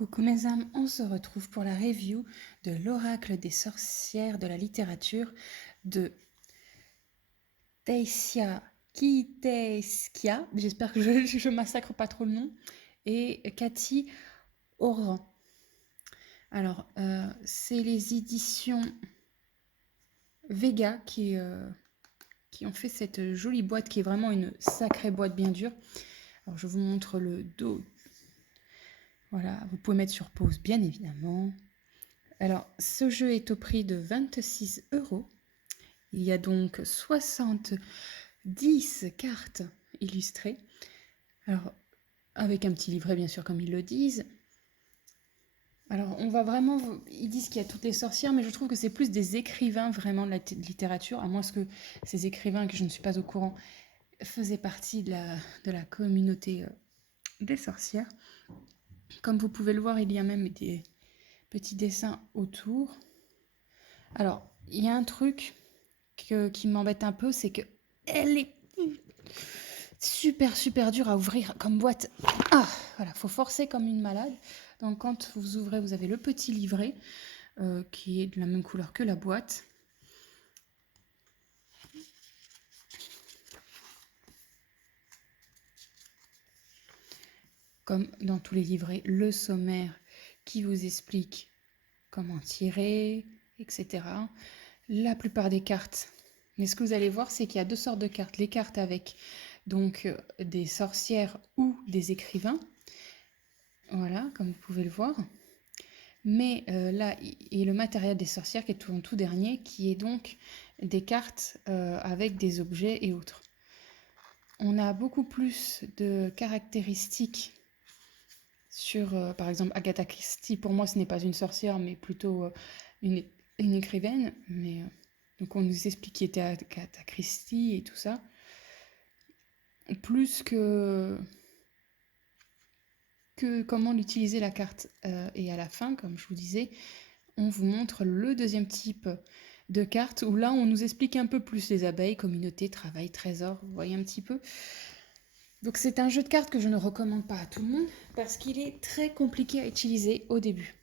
Coucou mes âmes, on se retrouve pour la review de l'oracle des sorcières de la littérature de Taïsia Kiteskia, j'espère que je massacre pas trop le nom, et Cathy Oran. Alors, c'est les éditions Vega qui ont fait cette jolie boîte qui est vraiment une sacrée boîte bien dure. Alors, je vous montre le dos. Voilà, vous pouvez mettre sur pause bien évidemment. Alors, ce jeu est au prix de 26 €. Il y a donc 70 cartes illustrées. Alors, avec un petit livret, bien sûr, comme ils le disent. Alors, on va vraiment... Ils disent qu'il y a toutes les sorcières, mais je trouve que c'est plus des écrivains vraiment de la littérature, à moins que ces écrivains, que je ne suis pas au courant, faisaient partie de la communauté des sorcières. Comme vous pouvez le voir, il y a même des petits dessins autour. Alors, il y a un truc qui m'embête un peu, c'est que elle est super dure à ouvrir comme boîte. Ah, voilà, faut forcer comme une malade. Donc quand vous ouvrez, vous avez le petit livret qui est de la même couleur que la boîte. Comme dans tous les livrets, le sommaire qui vous explique comment tirer, etc. La plupart des cartes. Mais ce que vous allez voir, c'est qu'il y a deux sortes de cartes. Les cartes avec donc des sorcières ou des écrivains. Voilà, comme vous pouvez le voir. Mais là, il y a le matériel des sorcières qui est tout en tout dernier, qui est donc des cartes avec des objets et autres. On a beaucoup plus de caractéristiques sur, par exemple, Agatha Christie. Pour moi, ce n'est pas une sorcière, mais plutôt une, une écrivaine. Mais, donc on nous explique qui était Agatha Christie et tout ça. Plus que comment utiliser la carte. Et à la fin, comme je vous disais, on vous montre le deuxième type de carte où là, on nous explique un peu plus les abeilles, communauté, travail, trésor. Vous voyez un petit peu. Donc c'est un jeu de cartes que je ne recommande pas à tout le monde parce qu'il est très compliqué à utiliser au début.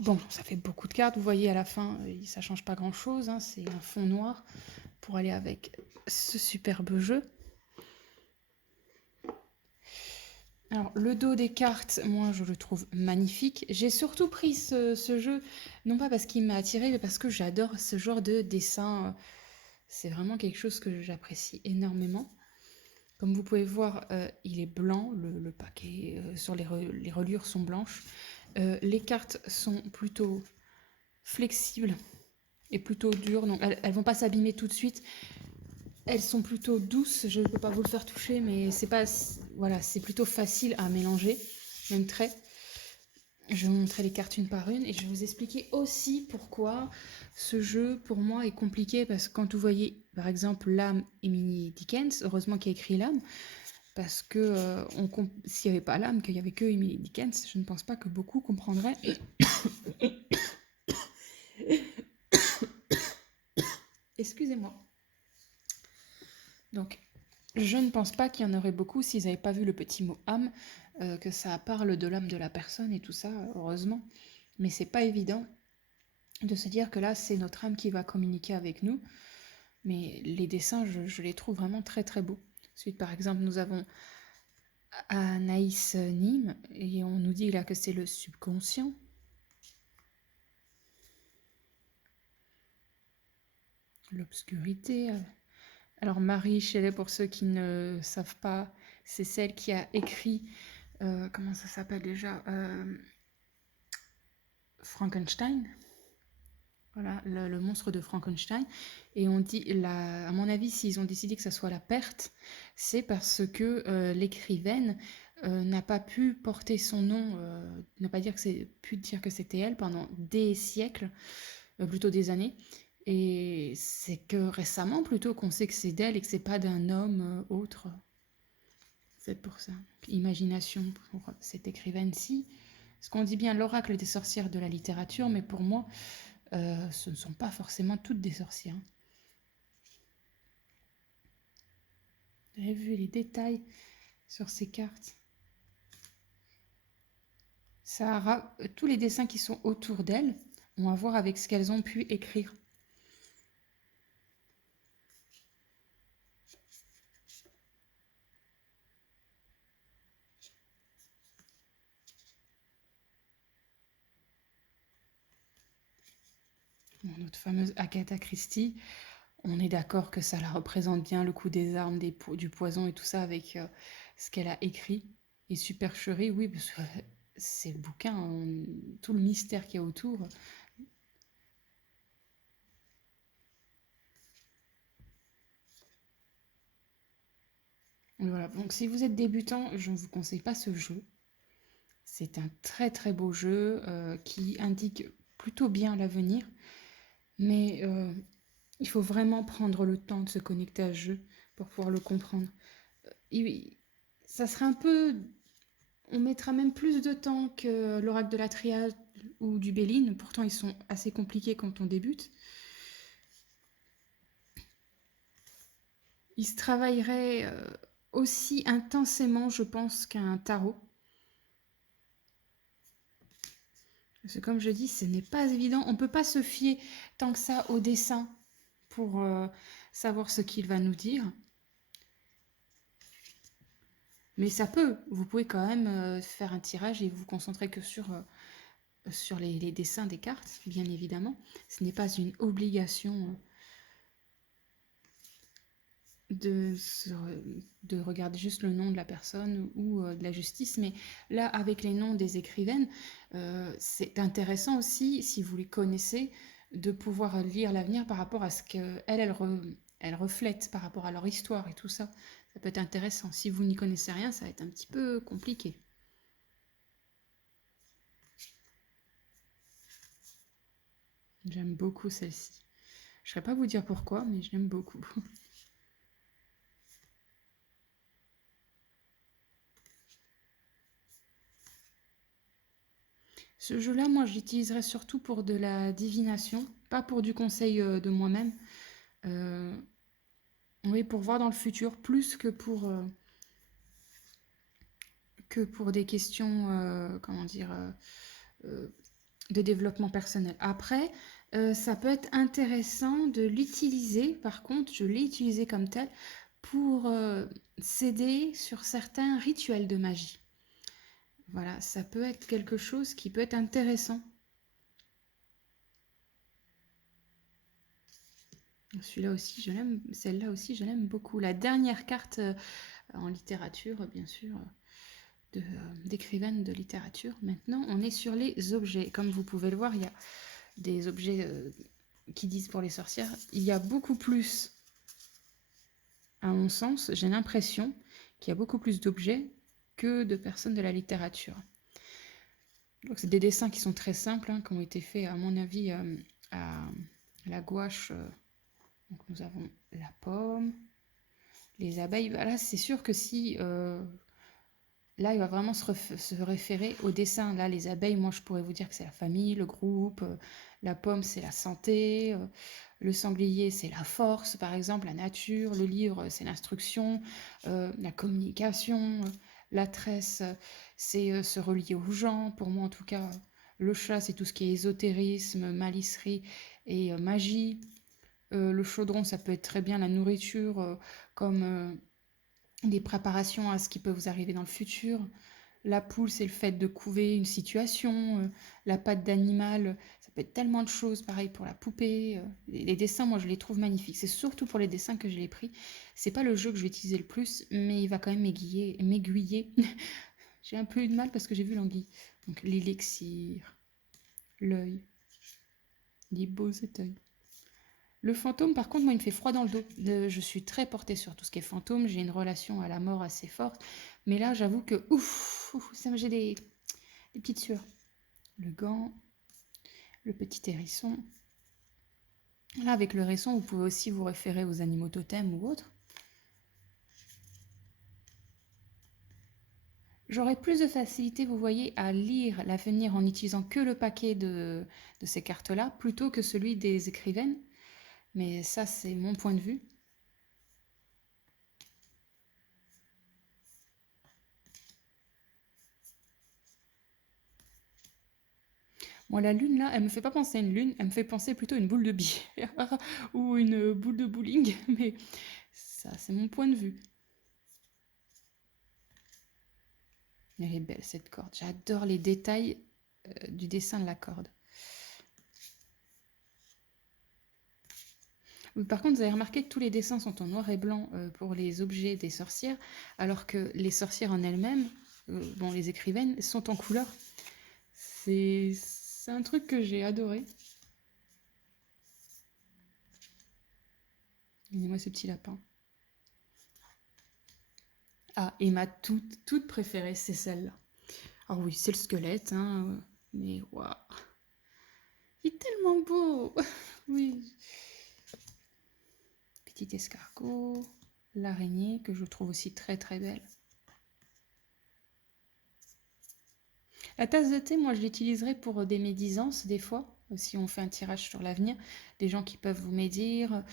Bon, ça fait beaucoup de cartes. Vous voyez à la fin, ça change pas grand-chose. Hein, c'est un fond noir pour aller avec ce superbe jeu. Alors, le dos des cartes, moi, je le trouve magnifique. J'ai surtout pris ce jeu, non pas parce qu'il m'a attiré, mais parce que j'adore ce genre de dessin. C'est vraiment quelque chose que j'apprécie énormément. Comme vous pouvez voir, il est blanc, le paquet, sur les reliures sont blanches. Les cartes sont plutôt flexibles et plutôt dures, donc elles vont pas s'abîmer tout de suite. Elles sont plutôt douces, je ne peux pas vous le faire toucher, mais c'est pas, voilà, c'est plutôt facile à mélanger, même très. Je vais vous montrer les cartes une par une et je vais vous expliquer aussi pourquoi ce jeu pour moi est compliqué, parce que quand vous voyez par exemple l'âme Emily Dickens, heureusement qu'il y a écrit l'âme, parce que s'il n'y avait pas l'âme, qu'il n'y avait que Emily Dickens, je ne pense pas que beaucoup comprendraient. Excusez-moi. Donc, je ne pense pas qu'il y en aurait beaucoup s'ils n'avaient pas vu le petit mot âme, que ça parle de l'âme de la personne et tout ça, heureusement. Mais c'est pas évident de se dire que là, c'est notre âme qui va communiquer avec nous. Mais les dessins, je les trouve vraiment très beaux. Ensuite, par exemple, nous avons Anaïs Nim, et on nous dit là que c'est le subconscient. L'obscurité. Alors Marie Shelley, pour ceux qui ne savent pas, c'est celle qui a écrit, comment ça s'appelle déjà, Frankenstein. Voilà, le monstre de Frankenstein. Et on dit, à mon avis, s'ils ont décidé que ça soit la perte, c'est parce que l'écrivaine n'a pas pu porter son nom, n'a pas pu dire que c'était elle pendant des siècles, plutôt des années. Et c'est que récemment plutôt qu'on sait que c'est d'elle et que c'est pas d'un homme autre. C'est pour ça. Imagination pour cette écrivaine-ci. Parce qu'on dit bien l'oracle des sorcières de la littérature, mais pour moi, ce ne sont pas forcément toutes des sorcières. Vous avez vu les détails sur ces cartes? Tous les dessins qui sont autour d'elles ont à voir avec ce qu'elles ont pu écrire. Bon, notre fameuse Agatha Christie, on est d'accord que ça la représente bien, le coup des armes, du poison et tout ça, avec ce qu'elle a écrit. Et supercherie, oui, parce que c'est le bouquin, tout le mystère qu'il y a autour. Voilà, donc si vous êtes débutant, je ne vous conseille pas ce jeu. C'est un très très beau jeu qui indique plutôt bien l'avenir, mais il faut vraiment prendre le temps de se connecter à ce jeu pour pouvoir le comprendre. Ça serait un peu... On mettra même plus de temps que l'oracle de la Triade ou du Béline, pourtant ils sont assez compliqués quand on débute. Il se travaillerait aussi intensément, je pense, qu'un tarot. Parce que comme je dis, ce n'est pas évident. On ne peut pas se fier tant que ça au dessin pour savoir ce qu'il va nous dire. Mais ça peut. Vous pouvez quand même faire un tirage et vous concentrer que sur les dessins des cartes, bien évidemment. Ce n'est pas une obligation de, de regarder juste le nom de la personne ou de la justice, mais là, avec les noms des écrivaines, c'est intéressant aussi, si vous les connaissez, de pouvoir lire l'avenir par rapport à ce qu'elles reflètent, par rapport à leur histoire et tout ça. Ça peut être intéressant. Si vous n'y connaissez rien, ça va être un petit peu compliqué. J'aime beaucoup celle-ci. Je ne saurais pas vous dire pourquoi, mais je l'aime beaucoup. Ce jeu-là, moi, je l'utiliserais surtout pour de la divination, pas pour du conseil de moi-même. Euh, oui, pour voir dans le futur, plus que pour des questions, comment dire, euh, de développement personnel. Après, ça peut être intéressant de l'utiliser, par contre, je l'ai utilisé comme tel, pour s'aider sur certains rituels de magie. Voilà, ça peut être quelque chose qui peut être intéressant. Celui-là aussi, je l'aime. Celle-là aussi, je l'aime beaucoup. La dernière carte en littérature, bien sûr, d'écrivaine de littérature. Maintenant, on est sur les objets. Comme vous pouvez le voir, il y a des objets qui disent pour les sorcières. Il y a beaucoup plus, à mon sens, j'ai l'impression qu'il y a beaucoup plus d'objets que de personnes de la littérature. Donc, c'est des dessins qui sont très simples, qui ont été faits, à mon avis, à la gouache. Donc, nous avons la pomme, les abeilles. Là, c'est sûr que si là, il va vraiment se référer au dessin. Là, les abeilles, moi, je pourrais vous dire que c'est la famille, le groupe. La pomme, c'est la santé. Le sanglier, c'est la force, par exemple, la nature. Le livre, c'est l'instruction, la communication. La tresse, c'est se relier aux gens. Pour moi, en tout cas, le chat, c'est tout ce qui est ésotérisme, malicerie et magie. Le chaudron, ça peut être très bien la nourriture, comme des préparations à ce qui peut vous arriver dans le futur. La poule, c'est le fait de couver une situation. La patte d'animal, ça peut être tellement de choses. Pareil pour la poupée. Les dessins, moi, je les trouve magnifiques. C'est surtout pour les dessins que je l'ai pris. C'est pas le jeu que je vais utiliser le plus, mais il va quand même m'aiguiller. J'ai un peu eu de mal parce que j'ai vu l'anguille. Donc l'élixir, l'œil, les beaux étoiles. Le fantôme, par contre, moi, il me fait froid dans le dos. Je suis très portée sur tout ce qui est fantôme. J'ai une relation à la mort assez forte. Mais là, j'avoue que, ça me j'ai des petites sueurs. Le gant, le petit hérisson. Là, avec le hérisson, vous pouvez aussi vous référer aux animaux totems ou autres. J'aurai plus de facilité, vous voyez, à lire l'avenir en n'utilisant que le paquet de ces cartes-là, plutôt que celui des écrivaines. Mais ça, c'est mon point de vue. Moi, la lune, là, elle me fait pas penser à une lune, elle me fait penser plutôt à une boule de billard ou une boule de bowling, mais ça, c'est mon point de vue. Elle est belle, cette corde. J'adore les détails du dessin de la corde. Oui, par contre, vous avez remarqué que tous les dessins sont en noir et blanc pour les objets des sorcières, alors que les sorcières en elles-mêmes, bon, les écrivaines, sont en couleur. C'est un truc que j'ai adoré. Regardez-moi ce petit lapin. Ah, et ma toute préférée, c'est celle-là. Alors oui, c'est le squelette, hein, mais waouh, il est tellement beau. Oui. Petit escargot, l'araignée que je trouve aussi très très belle. La tasse de thé, moi je l'utiliserai pour des médisances des fois, si on fait un tirage sur l'avenir, des gens qui peuvent vous médire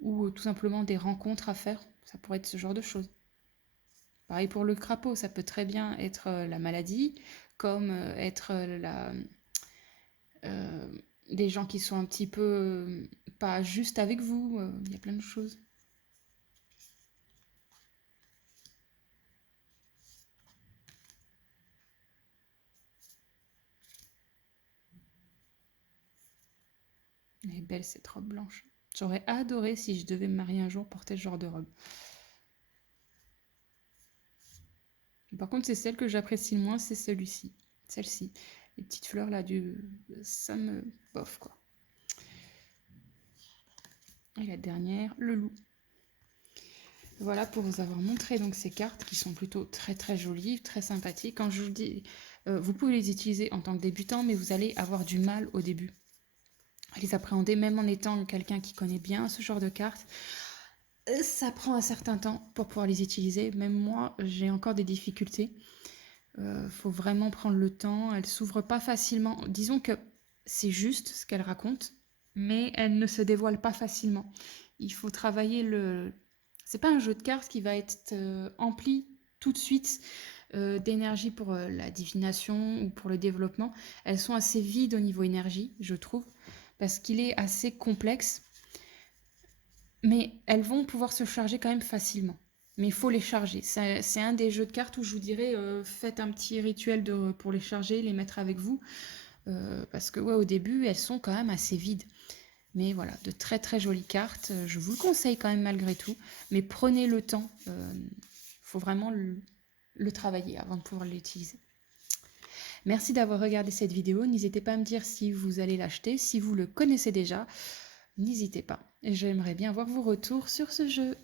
ou tout simplement des rencontres à faire, ça pourrait être ce genre de choses. Pareil pour le crapaud, ça peut très bien être la maladie, comme être euh, des gens qui sont un petit peu pas juste avec vous, il y a plein de choses. Elle est belle cette robe blanche. J'aurais adoré si je devais me marier un jour porter ce genre de robe. Par contre, c'est celle que j'apprécie le moins, c'est celui-ci. Celle-ci. Les petites fleurs là, ça me bof quoi. Et la dernière, le loup. Voilà pour vous avoir montré donc ces cartes qui sont plutôt très très jolies, très sympathiques. Quand je vous dis, vous pouvez les utiliser en tant que débutant, mais vous allez avoir du mal au début à les appréhender, même en étant quelqu'un qui connaît bien ce genre de cartes. Ça prend un certain temps pour pouvoir les utiliser. Même moi, j'ai encore des difficultés. Faut vraiment prendre le temps. Elle s'ouvre pas facilement. Disons que c'est juste ce qu'elle raconte, mais elle ne se dévoile pas facilement. Il faut travailler le. C'est pas un jeu de cartes qui va être empli tout de suite d'énergie pour la divination ou pour le développement. Elles sont assez vides au niveau énergie, je trouve, parce qu'il est assez complexe. Mais elles vont pouvoir se charger quand même facilement. Mais il faut les charger. C'est un des jeux de cartes où je vous dirais, faites un petit rituel pour les charger, les mettre avec vous. Parce que ouais, au début, elles sont quand même assez vides. Mais voilà, de très très jolies cartes. Je vous le conseille quand même malgré tout. Mais prenez le temps. Il faut vraiment le travailler avant de pouvoir l'utiliser. Merci d'avoir regardé cette vidéo. N'hésitez pas à me dire si vous allez l'acheter. Si vous le connaissez déjà, n'hésitez pas. J'aimerais bien voir vos retours sur ce jeu.